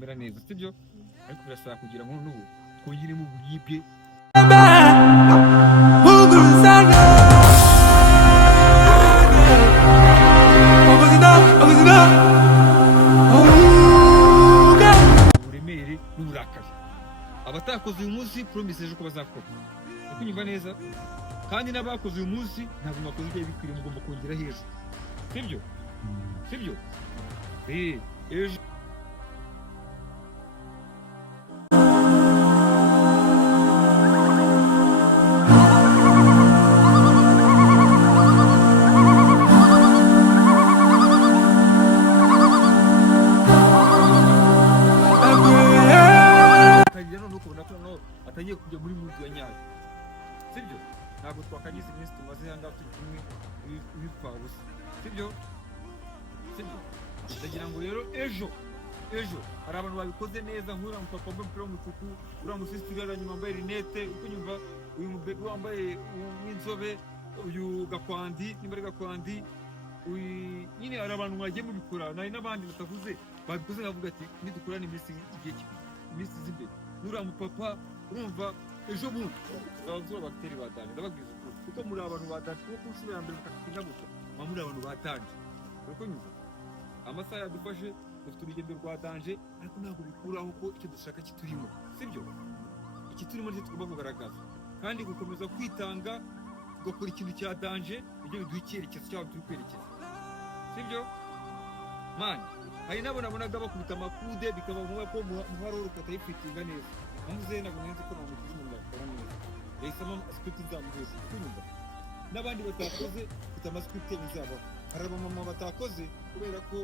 kumera neza sibyo ariko birasaba kugira ngo n'ubu twongere mu buribwe uburemere n'uburakari abatakoze uyu munsi promise ejo ko bazakora kunyumva neza kandi n'abakoze uyu munsi ntabwo bakoze ibyo bikwiriye mugomba kongera hejuru sibyo ejo atangiye kujya muri mudu ya nyayo sibyo ntabwo twakagize iminsi tumaze hanga turi kumwe wipfa busa sibyo ndagira ngo rero ejo hari abantu babikoze neza nk'ura mupapa wambaye umupira w'umutuku uriya musisitiri aranyuma wambaye rinete uko nyumva uyu mubebe wambaye w'inzobe uyu gakwandi nimba ari gakwandi nyine hari abantu mwagiye mubikora nari n'abandi batavuze babikoze nkavuga ati nidukorane iminsi iminsi z'imbere n'uriya mupapa urumva ejo bundi abazura bateri batanje ndababwiza ukuri kuko muri abantu batanje kuko kunshuro ya mbere mukakina gusa muri abantu batanje uko nyumva amasaha yadufashe dufite urugendo rwa danje ariko ntabwo bikuraho ko icyo dushaka kiturimo sibyo iki turimo cyo tugomba kugaragaza kandi gukomeza kwitanga ugakora ikintu cya danje ibyo biduha icyerekezo cyaho turi kwerekeza sibyo mani hari nabo nabonaga bakubita amakude bikaba ngombwa ko muharoro katayifitinga neza muze ntabwo nzi ko namugize umuntu yakora neza yahisemo script zamuhuje kunyumva n'abandi batakoze mfite amascript nzabaho hari abamama batakoze kubera ko